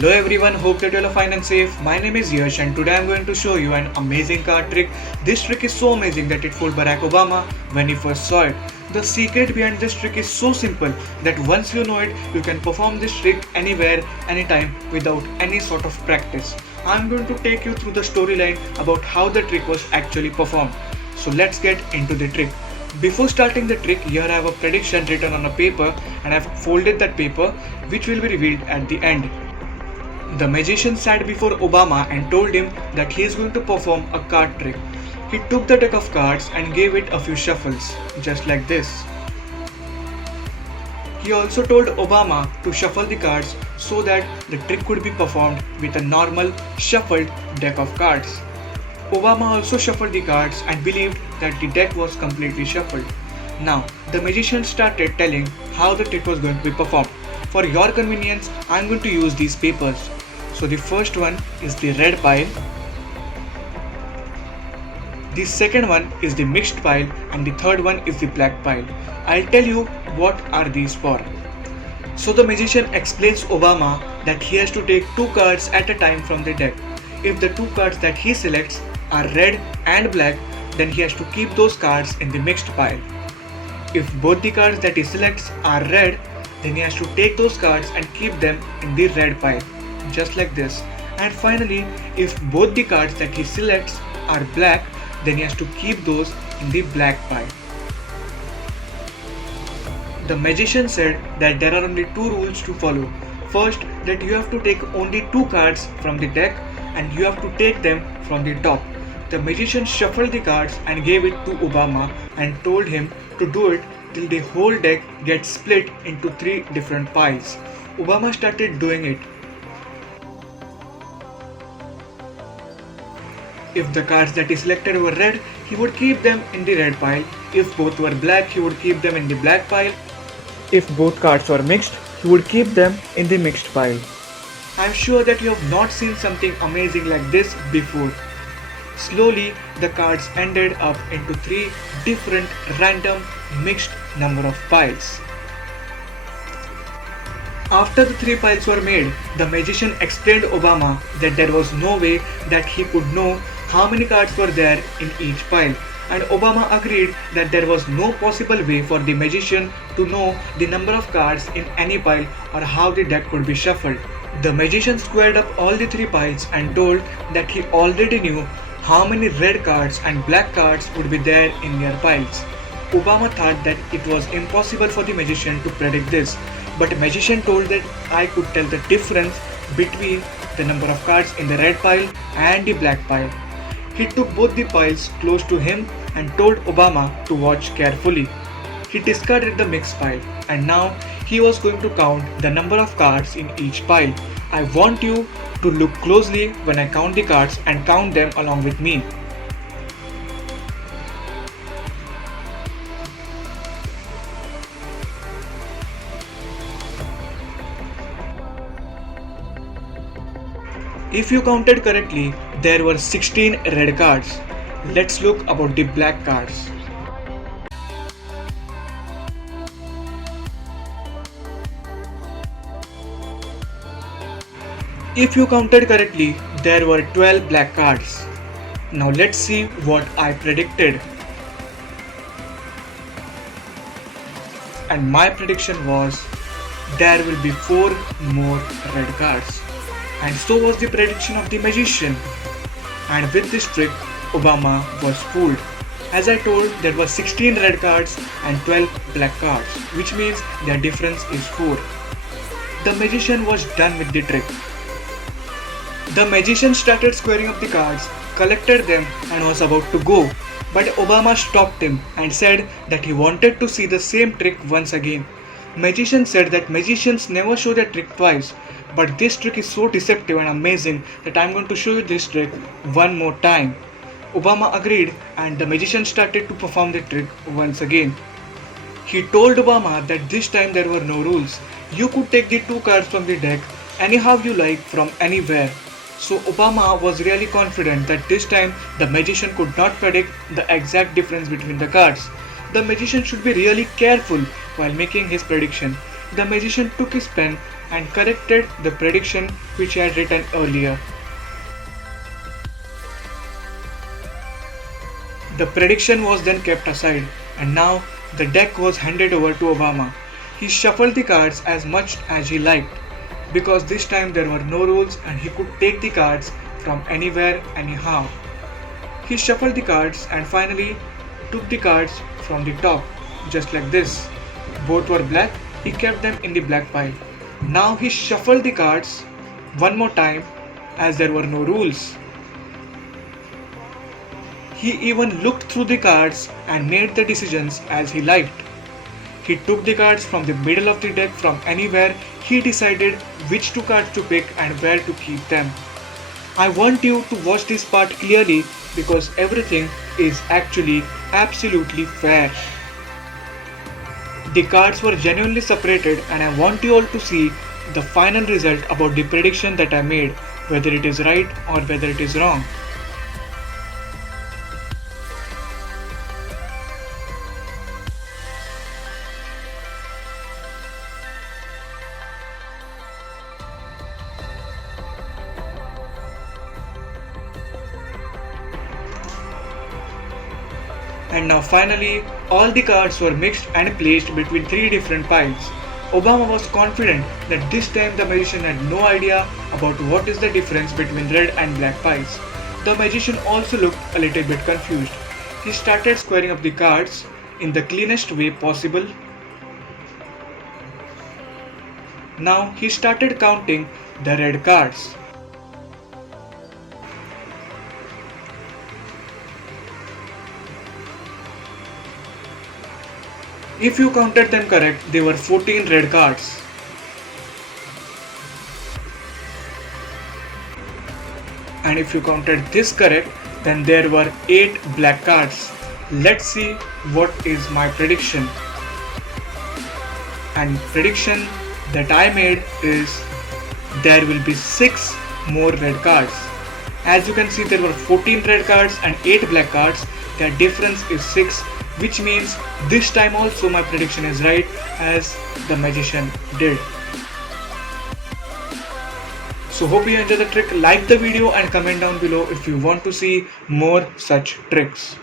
Hello everyone, hope that you all are fine and safe. My name is Yash and today I'm going to show you an amazing card trick. This trick is so amazing that it fooled Barack Obama when he first saw it. The secret behind this trick is so simple that once you know it, you can perform this trick anywhere, anytime without any sort of practice. I'm going to take you through the storyline about how the trick was actually performed. So let's get into the trick. Before starting the trick, here I have a prediction written on a paper and I've folded that paper which will be revealed at the end. The magician sat before Obama and told him that he is going to perform a card trick. He took the deck of cards and gave it a few shuffles, just like this. He also told Obama to shuffle the cards so that the trick could be performed with a normal shuffled deck of cards. Obama also shuffled the cards and believed that the deck was completely shuffled. Now, the magician started telling how the trick was going to be performed. For your convenience, I am going to use these papers. So the first one is the red pile, the second one is the mixed pile, and the third one is the black pile. I'll tell you what are these for. So the magician explains Obama that he has to take two cards at a time from the deck. If the two cards that he selects are red and black, then he has to keep those cards in the mixed pile. If both the cards that he selects are red, then he has to take those cards and keep them in the red pile, just like this. And finally, if both the cards that he selects are black, then he has to keep those in the black pile. The magician said that there are only two rules to follow. First, that you have to take only two cards from the deck and you have to take them from the top. The magician shuffled the cards and gave it to Obama and told him to do it till the whole deck gets split into three different piles. Obama started doing it. If the cards that he selected were red, he would keep them in the red pile. If both were black, he would keep them in the black pile. If both cards were mixed, he would keep them in the mixed pile. I'm sure that you have not seen something amazing like this before. Slowly, the cards ended up into three different random mixed number of piles. After the three piles were made, the magician explained Obama that there was no way that he could know how many cards were there in each pile, and Obama agreed that there was no possible way for the magician to know the number of cards in any pile or how the deck could be shuffled. The magician squared up all the three piles and told that he already knew how many red cards and black cards would be there in their piles. Obama thought that it was impossible for the magician to predict this, but the magician told that I could tell the difference between the number of cards in the red pile and the black pile. He took both the piles close to him and told Obama to watch carefully. He discarded the mixed pile and now he was going to count the number of cards in each pile. I want you to look closely when I count the cards and count them along with me. If you counted correctly, there were 16 red cards. Let's look about the black cards. If you counted correctly, there were 12 black cards. Now let's see what I predicted. And my prediction was there will be 4 more red cards. And so was the prediction of the magician. And with this trick, Obama was fooled. As I told, there were 16 red cards and 12 black cards, which means their difference is 4. The magician was done with the trick. The magician started squaring up the cards, collected them and was about to go. But Obama stopped him and said that he wanted to see the same trick once again. Magician said that magicians never show their trick twice, but this trick is so deceptive and amazing that I'm going to show you this trick one more time. Obama agreed and the magician started to perform the trick once again. He told Obama that this time there were no rules. You could take the two cards from the deck anyhow you like from anywhere. So Obama was really confident that this time the magician could not predict the exact difference between the cards. The magician should be really careful while making his prediction. The magician took his pen and corrected the prediction which he had written earlier. The prediction was then kept aside, and now the deck was handed over to Obama. He shuffled the cards as much as he liked, because this time there were no rules and he could take the cards from anywhere, anyhow. He shuffled the cards and finally took the cards from the top, just like this. Both were black, he kept them in the black pile. Now he shuffled the cards one more time as there were no rules. He even looked through the cards and made the decisions as he liked. He took the cards from the middle of the deck from anywhere. He decided which two cards to pick and where to keep them. I want you to watch this part clearly because everything is actually absolutely fair. The cards were genuinely separated and I want you all to see the final result about the prediction that I made, whether it is right or whether it is wrong. And now finally, all the cards were mixed and placed between three different piles. Obama was confident that this time the magician had no idea about what is the difference between red and black piles. The magician also looked a little bit confused. He started squaring up the cards in the cleanest way possible. Now he started counting the red cards. If you counted them correct, there were 14 red cards. And if you counted this correct, then there were 8 black cards. Let's see what is my prediction. And prediction that I made is there will be 6 more red cards. As you can see, there were 14 red cards and 8 black cards. The difference is 6, which means this time also my prediction is right as the magician did. So hope you enjoyed the trick. Like the video and comment down below if you want to see more such tricks.